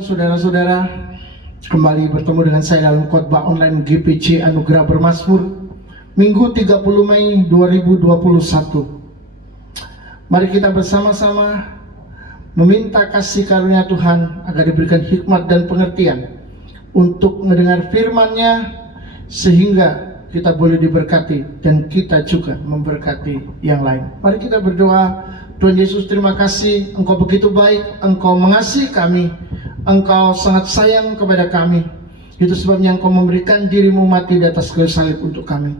Tuhan, saudara-saudara, kembali bertemu dengan saya dalam khotbah online GPC Anugerah Bermazmur Minggu 30 Mei 2021. Mari kita bersama-sama meminta kasih karunia Tuhan agar diberikan hikmat dan pengertian untuk mendengar firman-Nya, sehingga kita boleh diberkati dan kita juga memberkati yang lain. Mari kita berdoa. Tuhan Yesus, terima kasih, Engkau begitu baik, Engkau mengasihi kami, Engkau sangat sayang kepada kami. Itu sebabnya Engkau memberikan dirimu mati di atas kayu salib untuk kami.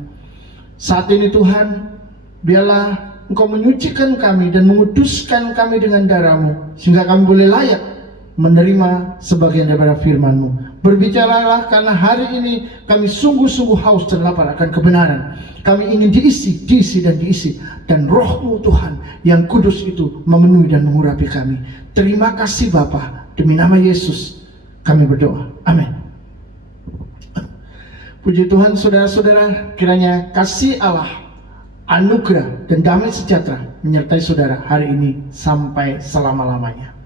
Saat ini Tuhan, biarlah Engkau menyucikan kami dan menguduskan kami dengan darah-Mu, sehingga kami boleh layak menerima sebagian daripada firman-Mu. Berbicaralah, karena hari ini kami sungguh-sungguh haus dan lapar akan kebenaran. Kami ingin diisi dan diisi, dan Roh-Mu Tuhan yang kudus itu memenuhi dan mengurapi kami. Terima kasih Bapa, demi nama Yesus kami berdoa, amin. Puji Tuhan, saudara-saudara, kiranya kasih Allah, anugerah dan damai sejahtera menyertai saudara hari ini sampai selama-lamanya,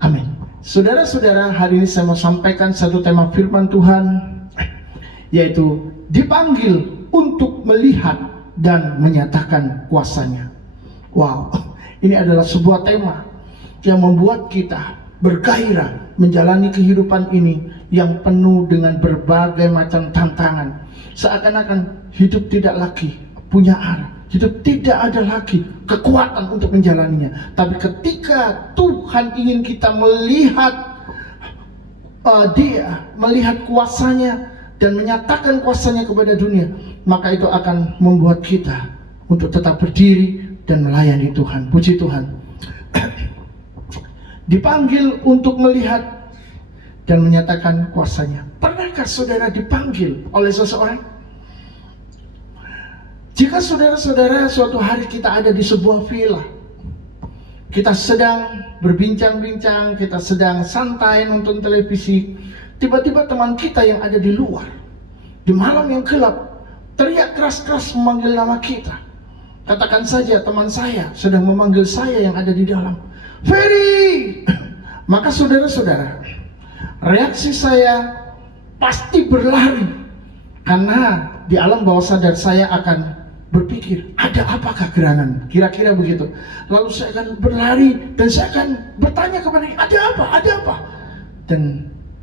amin. Saudara-saudara, hari ini saya mau sampaikan satu tema firman Tuhan, yaitu dipanggil untuk melihat dan menyatakan kuasa-Nya. Wow, ini adalah sebuah tema yang membuat kita bergairah menjalani kehidupan ini yang penuh dengan berbagai macam tantangan. Seakan-akan hidup tidak lagi punya arah, hidup tidak ada lagi kekuatan untuk menjalaninya. Tapi ketika Tuhan ingin kita melihat Dia, melihat kuasa-Nya dan menyatakan kuasa-Nya kepada dunia, maka itu akan membuat kita untuk tetap berdiri dan melayani Tuhan. Puji Tuhan. Dipanggil untuk melihat dan menyatakan kuasa-Nya. Pernahkah saudara dipanggil oleh seseorang? Jika saudara-saudara suatu hari kita ada di sebuah villa, kita sedang berbincang-bincang, kita sedang santai nonton televisi, tiba-tiba teman kita yang ada di luar, di malam yang gelap, teriak keras-keras memanggil nama kita. Katakan saja teman saya sedang memanggil saya yang ada di dalam, Ferry. Maka saudara-saudara, reaksi saya pasti berlari, karena di alam bawah sadar saya akan berpikir, ada apakah gerangan? Kira-kira begitu. Lalu saya akan berlari dan saya akan bertanya kepada dia, ada apa? Ada apa? Dan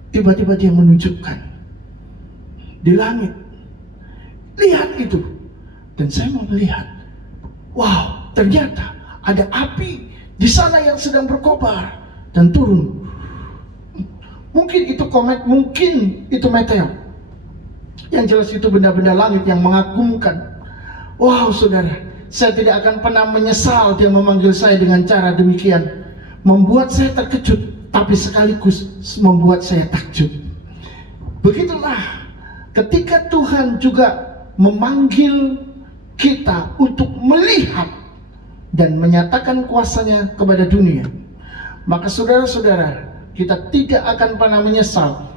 tiba-tiba dia menunjukkan di langit. Lihat itu. Dan saya mau melihat. Wow, ternyata ada api di sana yang sedang berkobar dan turun. Mungkin itu komet, mungkin itu meteor. Yang jelas itu benda-benda langit yang mengagumkan. Wow, saudara, saya tidak akan pernah menyesal dia memanggil saya dengan cara demikian. Membuat saya terkejut, tapi sekaligus membuat saya takjub. Begitulah ketika Tuhan juga memanggil kita untuk melihat dan menyatakan kuasa-Nya kepada dunia. Maka saudara-saudara, kita tidak akan pernah menyesal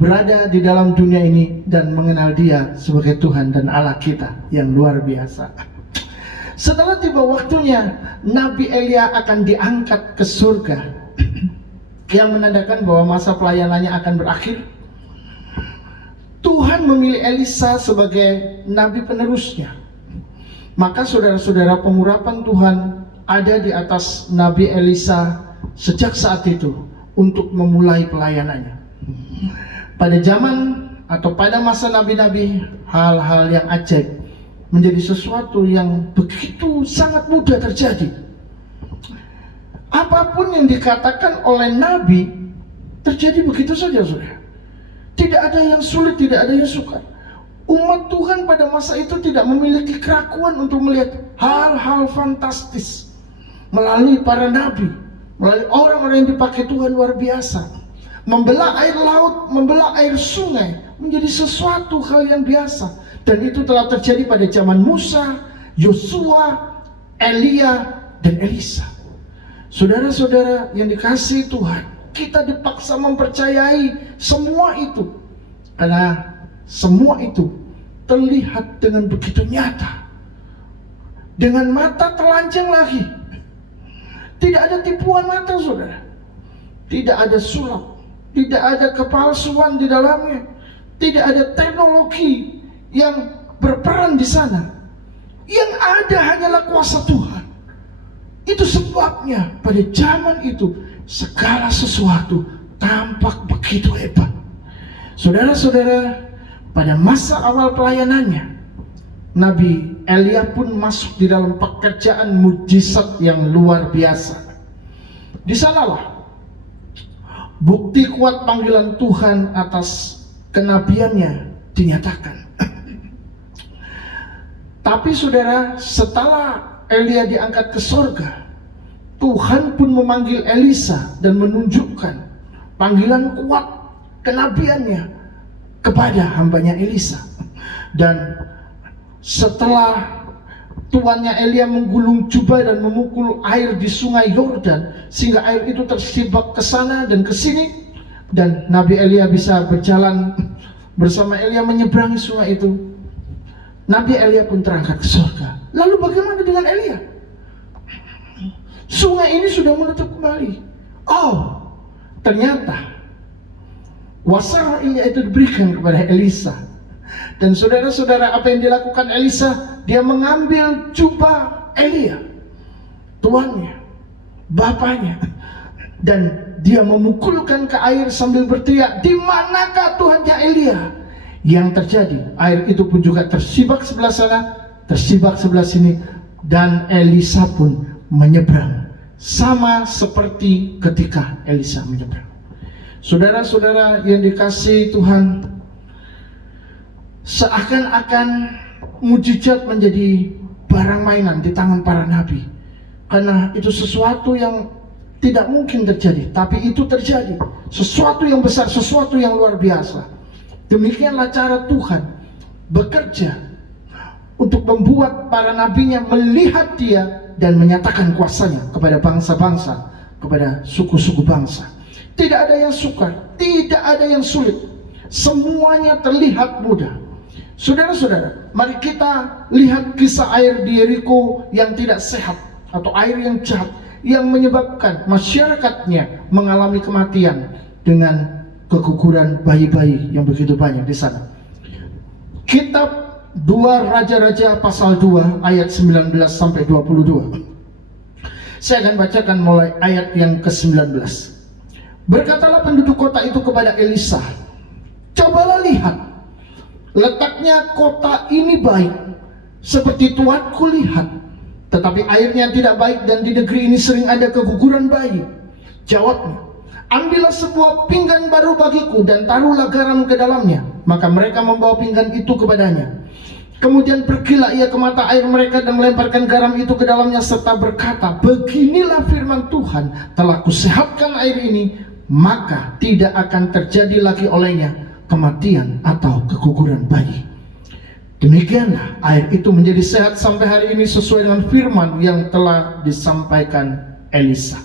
berada di dalam dunia ini dan mengenal Dia sebagai Tuhan dan Allah kita yang luar biasa. Setelah tiba waktunya, Nabi Elia akan diangkat ke surga, yang menandakan bahwa masa pelayanannya akan berakhir. Tuhan memilih Elisa sebagai nabi penerusnya. Maka saudara-saudara, pengurapan Tuhan ada di atas Nabi Elisa sejak saat itu untuk memulai pelayanannya. Pada zaman atau pada masa nabi-nabi, hal-hal yang ajaib menjadi sesuatu yang begitu sangat mudah terjadi. Apapun yang dikatakan oleh nabi terjadi begitu saja, saudara. Tidak ada yang sulit, tidak ada yang sukar. Umat Tuhan pada masa itu tidak memiliki keraguan untuk melihat hal-hal fantastis melalui para nabi, melalui orang-orang yang dipakai Tuhan luar biasa. Membelah air laut, membelah air sungai menjadi sesuatu hal yang biasa. Dan itu telah terjadi pada zaman Musa, Yosua, Elia, dan Elisa. Saudara-saudara yang dikasihi Tuhan, kita dipaksa mempercayai semua itu, karena semua itu terlihat dengan begitu nyata, dengan mata telanjang lagi. Tidak ada tipuan mata, saudara. Tidak ada sulap, tidak ada kepalsuan di dalamnya, tidak ada teknologi yang berperan di sana. Yang ada hanyalah kuasa Tuhan. Itu sebabnya pada zaman itu segala sesuatu tampak begitu hebat. Saudara-saudara, pada masa awal pelayanannya, Nabi Elia pun masuk di dalam pekerjaan mujizat yang luar biasa. Di sanalah bukti kuat panggilan Tuhan atas kenabiannya dinyatakan. Tapi saudara, setelah Elia diangkat ke sorga, Tuhan pun memanggil Elisa dan menunjukkan panggilan kuat kenabiannya kepada hambanya Elisa. Dan setelah tuannya Elia menggulung jubah dan memukul air di sungai Yordan sehingga air itu tersibak ke sana dan ke sini, dan Nabi Elia bisa berjalan bersama Elia menyeberangi sungai itu, Nabi Elia pun terangkat ke surga. Lalu bagaimana dengan Elia? Sungai ini sudah menutup kembali. Oh, ternyata kuasa roh Elia itu diberikan kepada Elisa. Dan saudara-saudara, apa yang dilakukan Elisa? Dia mengambil jubah Elia, tuannya, bapaknya, dan dia memukulkan ke air sambil berteriak, "Di manakah Tuhannya Elia?" Yang terjadi, air itu pun juga tersibak sebelah sana, tersibak sebelah sini, dan Elisa pun menyeberang, sama seperti ketika Elisa menyeberang. Saudara-saudara yang dikasihi Tuhan, seakan-akan mujizat menjadi barang mainan di tangan para nabi, karena itu sesuatu yang tidak mungkin terjadi, tapi itu terjadi. Sesuatu yang besar, sesuatu yang luar biasa. Demikianlah cara Tuhan bekerja untuk membuat para nabinya melihat dia dan menyatakan kuasanya kepada bangsa-bangsa, kepada suku-suku bangsa. Tidak ada yang sukar, tidak ada yang sulit, semuanya terlihat mudah. Saudara-saudara, mari kita lihat kisah air di Yeriko yang tidak sehat, atau air yang jahat, yang menyebabkan masyarakatnya mengalami kematian dengan keguguran bayi-bayi yang begitu banyak di sana. Kitab 2 Raja-Raja pasal 2 ayat 19 sampai 22. Saya akan bacakan mulai ayat yang ke-19. Berkatalah penduduk kota itu kepada Elisa, "Cobalah lihat, letaknya kota ini baik seperti tuanku lihat, tetapi airnya tidak baik dan di negeri ini sering ada keguguran bayi." Jawabnya, "Ambillah sebuah pinggan baru bagiku dan taruhlah garam ke dalamnya." Maka mereka membawa pinggan itu kepadanya. Kemudian pergilah ia ke mata air mereka dan melemparkan garam itu ke dalamnya serta berkata, "Beginilah firman Tuhan, telah kusehatkan air ini, maka tidak akan terjadi lagi olehnya kematian atau keguguran bayi." Demikianlah air itu menjadi sehat sampai hari ini sesuai dengan firman yang telah disampaikan Elisa.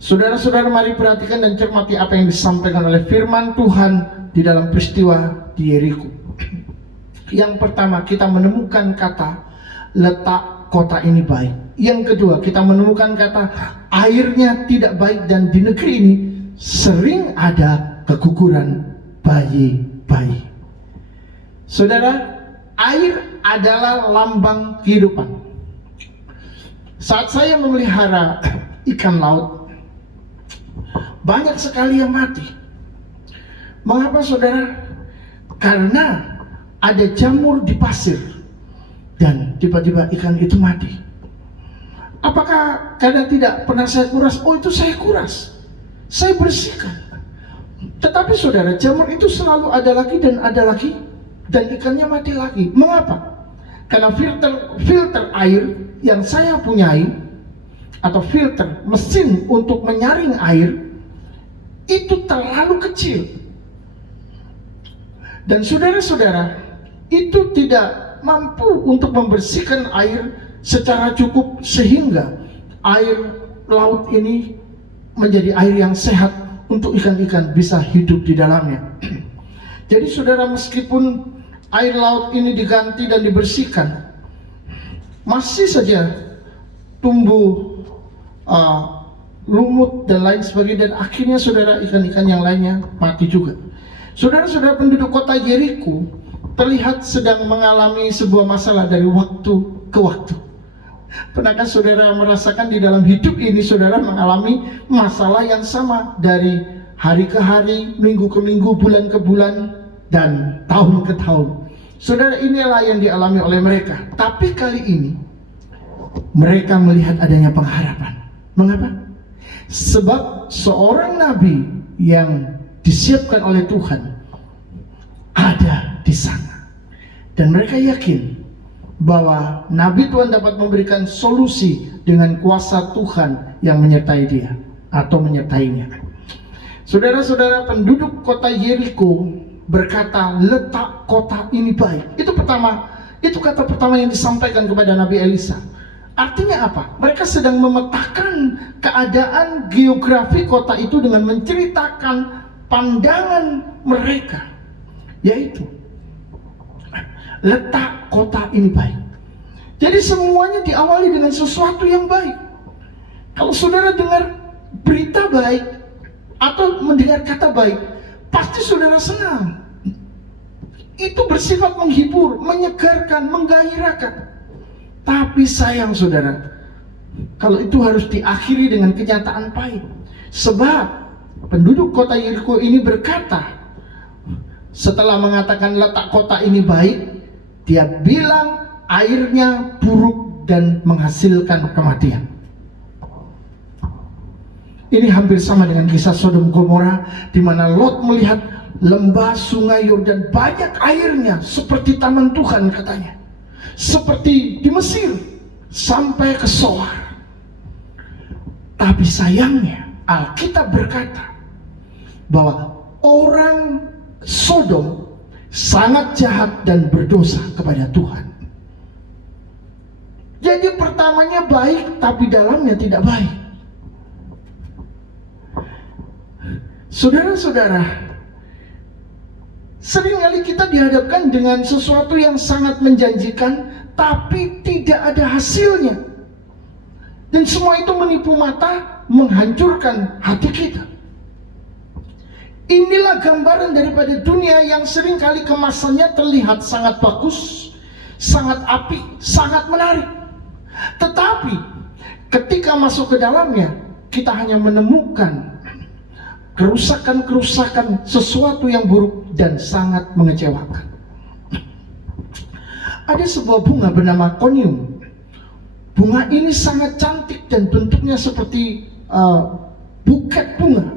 Saudara-saudara, mari perhatikan dan cermati apa yang disampaikan oleh firman Tuhan di dalam peristiwa di Yeriko. Yang pertama, kita menemukan kata letak kota ini baik. Yang kedua, kita menemukan kata airnya tidak baik dan di negeri ini sering ada keguguran bayi-bayi. Saudara, air adalah lambang kehidupan. Saat saya memelihara ikan laut, banyak sekali yang mati. Mengapa saudara? Karena ada jamur di pasir dan tiba-tiba ikan itu mati. Apakah karena tidak pernah saya kuras? Oh, itu saya kuras, saya bersihkan. Tetapi saudara, jamur itu selalu ada lagi dan ada lagi, dan ikannya mati lagi. Mengapa? Karena filter air yang saya punyai, atau filter mesin untuk menyaring air, itu terlalu kecil. Dan saudara-saudara, itu tidak mampu untuk membersihkan air secara cukup sehingga air laut ini menjadi air yang sehat untuk ikan-ikan bisa hidup di dalamnya. Jadi saudara, meskipun air laut ini diganti dan dibersihkan, masih saja tumbuh lumut dan lain sebagainya, dan akhirnya saudara ikan-ikan yang lainnya mati juga. Saudara-saudara, penduduk kota Yeriko terlihat sedang mengalami sebuah masalah dari waktu ke waktu. Pernahkah saudara merasakan di dalam hidup ini saudara mengalami masalah yang sama dari hari ke hari, minggu ke minggu, bulan ke bulan, dan tahun ke tahun? Saudara, inilah yang dialami oleh mereka. Tapi kali ini mereka melihat adanya pengharapan. Mengapa? Sebab seorang nabi yang disiapkan oleh Tuhan ada di sana, dan mereka yakin bahwa nabi Tuhan dapat memberikan solusi dengan kuasa Tuhan yang menyertai dia atau menyertainya. Saudara-saudara, penduduk kota Yeriko berkata, letak kota ini baik. Itu kata pertama yang disampaikan kepada Nabi Elisa. Artinya apa? Mereka sedang memetakan keadaan geografi kota itu dengan menceritakan pandangan mereka, yaitu letak kota ini baik. Jadi semuanya diawali dengan sesuatu yang baik. Kalau saudara dengar berita baik atau mendengar kata baik, pasti saudara senang. Itu bersifat menghibur, menyegarkan, menggairahkan. Tapi sayang saudara, kalau itu harus diakhiri dengan kenyataan pahit. Sebab penduduk kota Yeriko ini berkata, setelah mengatakan letak kota ini baik, dia bilang airnya buruk dan menghasilkan kematian. Ini hampir sama dengan kisah Sodom Gomora, di mana Lot melihat lembah sungai Yordan banyak airnya seperti taman Tuhan katanya, seperti di Mesir sampai ke Soar. Tapi sayangnya Alkitab berkata bahwa orang Sodom sangat jahat dan berdosa kepada Tuhan. Jadi pertamanya baik, tapi dalamnya tidak baik. Saudara-saudara, seringkali kita dihadapkan dengan sesuatu yang sangat menjanjikan, tapi tidak ada hasilnya. Dan semua itu menipu mata, menghancurkan hati kita. Inilah gambaran daripada dunia yang seringkali kemasannya terlihat sangat bagus, sangat apik, sangat menarik. Tetapi ketika masuk ke dalamnya, kita hanya menemukan kerusakan-kerusakan, sesuatu yang buruk dan sangat mengecewakan. Ada sebuah bunga bernama konium. Bunga ini sangat cantik dan bentuknya seperti buket bunga.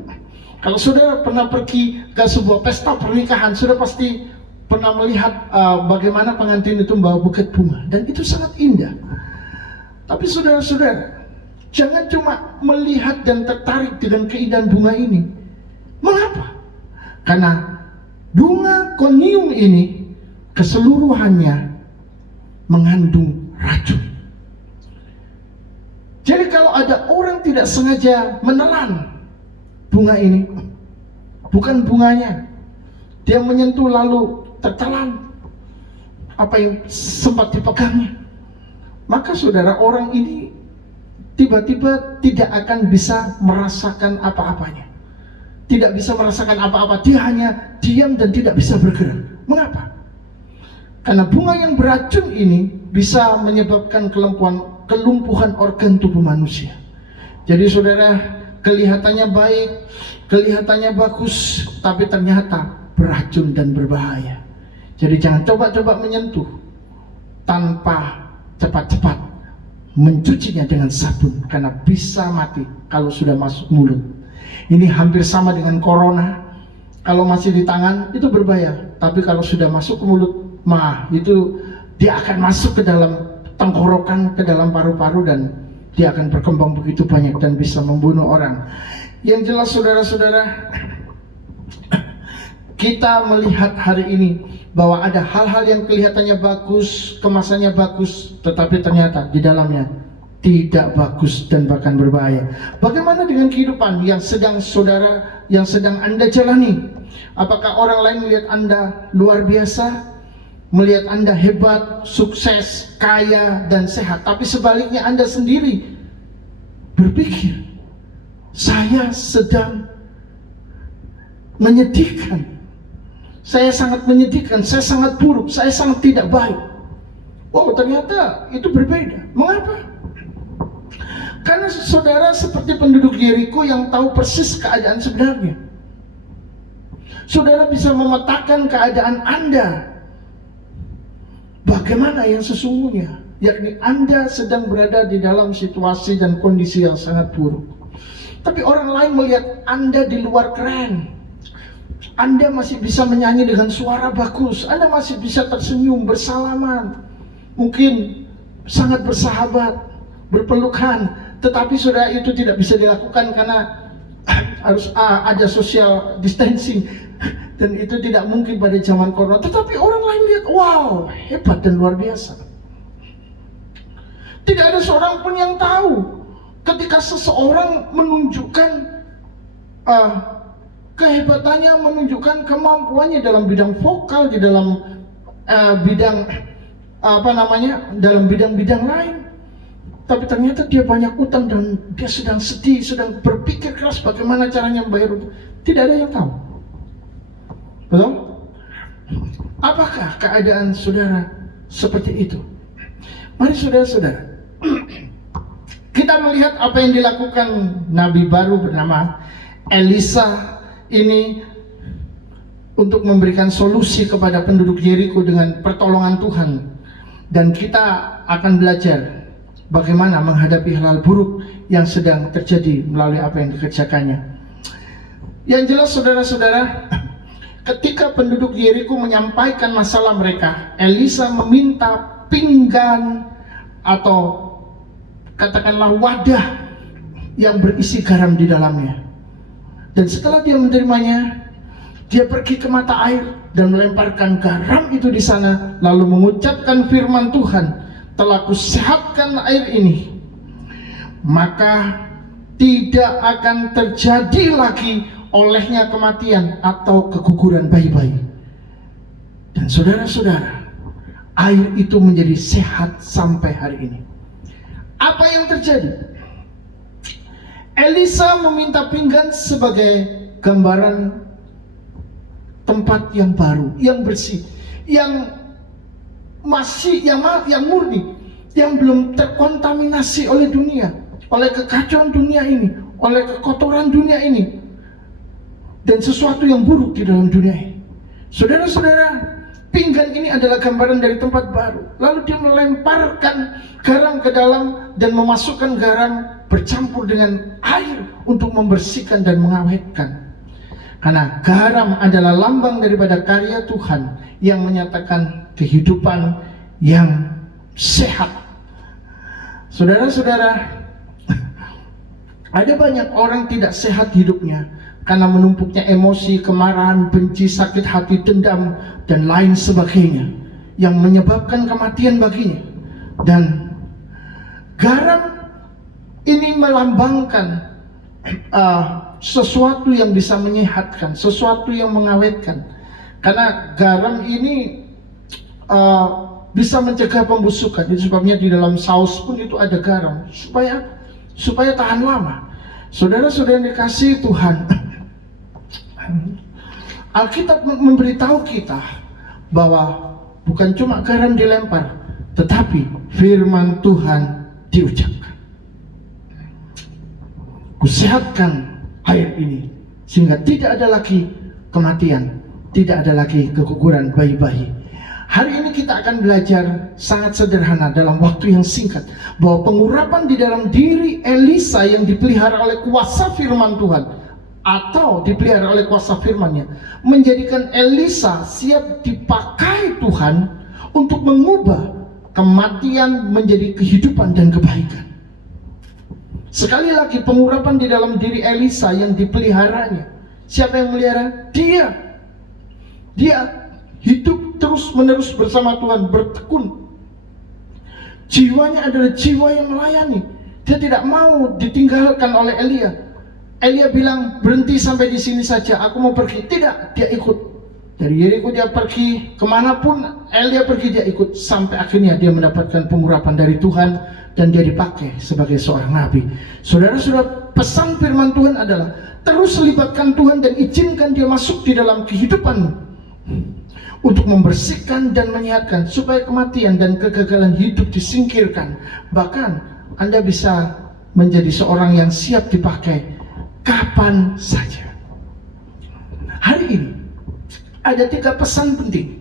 Kalau saudara pernah pergi ke sebuah pesta pernikahan, sudah pasti pernah melihat bagaimana pengantin itu membawa buket bunga, dan itu sangat indah. Tapi saudara-saudara, jangan cuma melihat dan tertarik dengan keindahan bunga ini. Mengapa? Karena bunga konium ini keseluruhannya mengandung racun. Jadi kalau ada orang tidak sengaja menelan bunga ini, bukan bunganya, dia menyentuh lalu tertelan apa yang sempat dipegangnya, maka saudara, orang ini tiba-tiba tidak akan bisa merasakan apa-apanya. Tidak bisa merasakan apa-apa, dia hanya diam dan tidak bisa bergerak. Mengapa? Karena bunga yang beracun ini bisa menyebabkan kelumpuhan organ tubuh manusia. Jadi saudara, kelihatannya baik, kelihatannya bagus, tapi ternyata beracun dan berbahaya. Jadi jangan coba-coba menyentuh tanpa cepat-cepat mencucinya dengan sabun, karena bisa mati kalau sudah masuk mulut. Ini hampir sama dengan corona. Kalau masih di tangan itu berbahaya, tapi kalau sudah masuk ke mulut, itu dia akan masuk ke dalam tenggorokan, ke dalam paru-paru, dan dia akan berkembang begitu banyak dan bisa membunuh orang. Yang jelas saudara-saudara, kita melihat hari ini bahwa ada hal-hal yang kelihatannya bagus, kemasannya bagus, tetapi ternyata di dalamnya tidak bagus dan bahkan berbahaya. Bagaimana dengan kehidupan yang sedang saudara, yang sedang Anda jalani? Apakah orang lain melihat Anda luar biasa, melihat Anda hebat, sukses, kaya, dan sehat, tapi sebaliknya Anda sendiri berpikir, saya sedang menyedihkan. Saya sangat menyedihkan, saya sangat buruk, saya sangat tidak baik. Wow, ternyata itu berbeda. Mengapa? Karena saudara seperti penduduk Yeriko yang tahu persis keadaan sebenarnya. Saudara bisa memetakan keadaan Anda. Bagaimana yang sesungguhnya? Yakni Anda sedang berada di dalam situasi dan kondisi yang sangat buruk. Tapi orang lain melihat Anda di luar keren. Anda masih bisa menyanyi dengan suara bagus. Anda masih bisa tersenyum, bersalaman. Mungkin sangat bersahabat, berpelukan. Tetapi saudara, itu tidak bisa dilakukan karena harus ada social distancing. Dan itu tidak mungkin pada zaman corona. Tetapi orang lain lihat, wow, hebat dan luar biasa. Tidak ada seorang pun yang tahu ketika seseorang menunjukkan kehebatannya, menunjukkan kemampuannya dalam bidang vokal, di dalam dalam bidang-bidang lain. Tapi ternyata dia banyak utang dan dia sedang sedih, sedang berpikir keras bagaimana caranya membayar utang. Tidak ada yang tahu. Betul? Apakah keadaan saudara seperti itu? Mari saudara-saudara, kita melihat apa yang dilakukan Nabi baru bernama Elisa ini untuk memberikan solusi kepada penduduk Yeriko dengan pertolongan Tuhan. Dan kita akan belajar bagaimana menghadapi hal-hal buruk yang sedang terjadi melalui apa yang dikerjakannya. Yang jelas saudara-saudara, ketika penduduk Yeriko menyampaikan masalah mereka, Elisa meminta pinggan atau katakanlah wadah yang berisi garam di dalamnya. Dan setelah dia menerimanya, dia pergi ke mata air dan melemparkan garam itu di sana, lalu mengucapkan firman Tuhan, telah kusehatkan air ini, maka tidak akan terjadi lagi olehnya kematian atau keguguran bayi-bayi. Dan saudara-saudara, air itu menjadi sehat sampai hari ini. Apa yang terjadi? Elisa meminta pinggan sebagai gambaran tempat yang baru, yang bersih, yang masih yang murni, yang belum terkontaminasi oleh dunia, oleh kekacauan dunia ini, oleh kekotoran dunia ini, dan sesuatu yang buruk di dalam dunia ini. Saudara-saudara, pinggan ini adalah gambaran dari tempat baru. Lalu dia melemparkan garam ke dalam dan memasukkan garam bercampur dengan air untuk membersihkan dan mengawetkan. Karena garam adalah lambang daripada karya Tuhan yang menyatakan kehidupan yang sehat. Saudara-saudara, ada banyak orang tidak sehat hidupnya karena menumpuknya emosi, kemarahan, benci, sakit hati, dendam, dan lain sebagainya yang menyebabkan kematian baginya. Dan garam ini melambangkan sesuatu yang bisa menyehatkan, sesuatu yang mengawetkan. Karena garam ini bisa mencegah pembusukan. Itu sebabnya di dalam saus pun itu ada garam supaya tahan lama. Saudara-saudara yang dikasihi Tuhan, Alkitab memberitahu kita bahwa bukan cuma garam dilempar, tetapi firman Tuhan diucapkan. Kusehatkan air ini sehingga tidak ada lagi kematian, tidak ada lagi keguguran bayi-bayi. Hari ini kita akan belajar sangat sederhana dalam waktu yang singkat bahwa pengurapan di dalam diri Elisa yang dipelihara oleh kuasa firman Tuhan atau dipelihara oleh kuasa firman-Nya menjadikan Elisa siap dipakai Tuhan untuk mengubah kematian menjadi kehidupan dan kebaikan. Sekali lagi, pengurapan di dalam diri Elisa yang dipeliharanya. Siapa yang melihara? Dia hidup terus-menerus bersama Tuhan, bertekun. Jiwanya adalah jiwa yang melayani. Dia tidak mau ditinggalkan oleh Elia. Elia bilang, berhenti sampai di sini saja, aku mau pergi. Tidak, dia ikut. Dari Yeriko dia pergi, kemanapun Elia pergi dia ikut. Sampai akhirnya dia mendapatkan pengurapan dari Tuhan dan dia dipakai sebagai seorang nabi. Saudara-saudara, pesan firman Tuhan adalah terus libatkan Tuhan dan izinkan Dia masuk di dalam kehidupanmu untuk membersihkan dan menyehatkan supaya kematian dan kegagalan hidup disingkirkan. Bahkan Anda bisa menjadi seorang yang siap dipakai kapan saja. Hari ini ada 3 pesan penting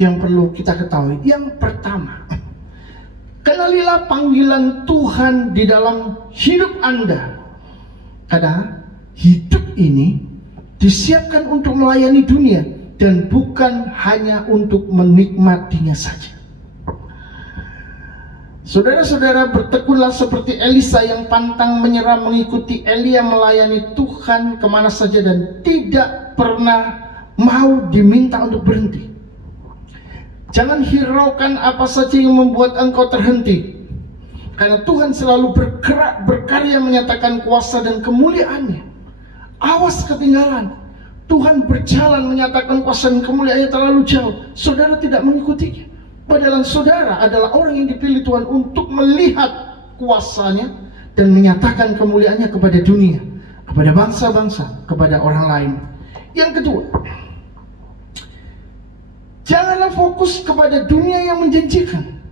yang perlu kita ketahui. Yang pertama, kenalilah panggilan Tuhan di dalam hidup Anda. Karena hidup ini disiapkan untuk melayani dunia dan bukan hanya untuk menikmatinya saja. Saudara-saudara, bertekunlah seperti Elisa yang pantang menyerah mengikuti Elia melayani Tuhan kemana saja dan tidak pernah mau diminta untuk berhenti. Jangan hiraukan apa saja yang membuat engkau terhenti, karena Tuhan selalu bergerak, berkarya menyatakan kuasa dan kemuliaannya. Awas ketinggalan. Tuhan berjalan menyatakan kuasa dan kemuliaannya terlalu jauh, saudara tidak mengikutinya. Padahal saudara adalah orang yang dipilih Tuhan untuk melihat kuasanya dan menyatakan kemuliaannya kepada dunia, kepada bangsa-bangsa, kepada orang lain. Yang kedua, janganlah fokus kepada dunia yang menjanjikan,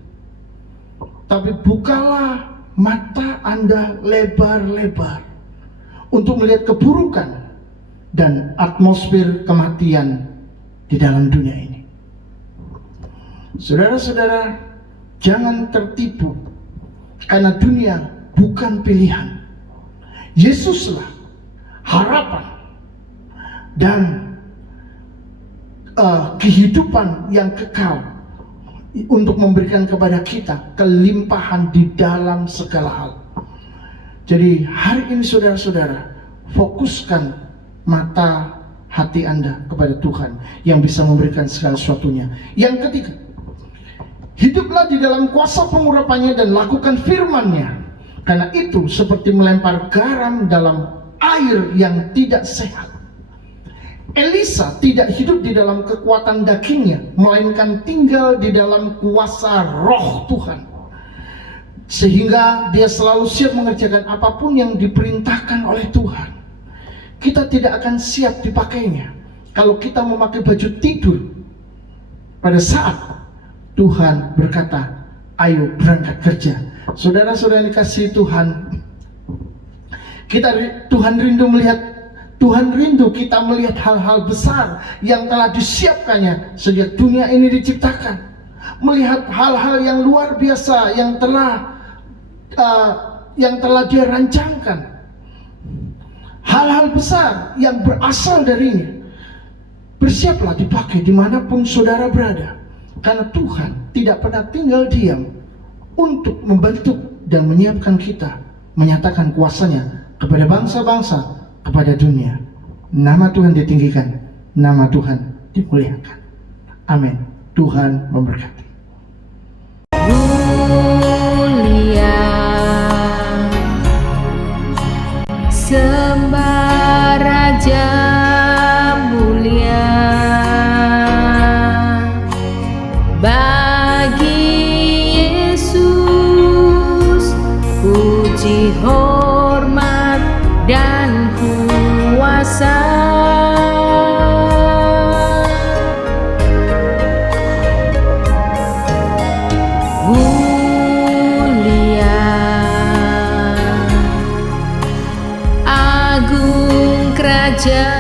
tapi bukalah mata Anda lebar-lebar untuk melihat keburukan dan atmosfer kematian di dalam dunia ini. Saudara-saudara, jangan tertipu, karena dunia bukan pilihan. Yesuslah harapan dan kehidupan yang kekal untuk memberikan kepada kita kelimpahan di dalam segala hal. Jadi hari ini saudara-saudara, fokuskan mata hati Anda kepada Tuhan yang bisa memberikan segala sesuatunya. Yang ketiga, hiduplah di dalam kuasa pengurapannya dan lakukan firman-Nya, karena itu seperti melempar garam dalam air yang tidak sehat. Elisa tidak hidup di dalam kekuatan dagingnya, melainkan tinggal di dalam kuasa roh Tuhan, sehingga dia selalu siap mengerjakan apapun yang diperintahkan oleh Tuhan. Kita tidak akan siap dipakainya kalau kita memakai baju tidur pada saat Tuhan berkata, ayo berangkat kerja. Saudara-saudara dikasihi Tuhan, Tuhan rindu kita melihat hal-hal besar yang telah disiapkannya sejak dunia ini diciptakan. Melihat hal-hal yang luar biasa yang telah Dia rancangkan. Hal-hal besar yang berasal darinya. Bersiaplah dipakai dimanapun saudara berada, karena Tuhan tidak pernah tinggal diam untuk membentuk dan menyiapkan kita, menyatakan kuasanya kepada bangsa-bangsa, kepada dunia. Nama Tuhan ditinggikan, nama Tuhan dimuliakan. Amin. Tuhan memberkati. Mulia, sembah Raja mulia, bagi Yesus puji, hormat dan kuasa. Mulia, agung kerajaan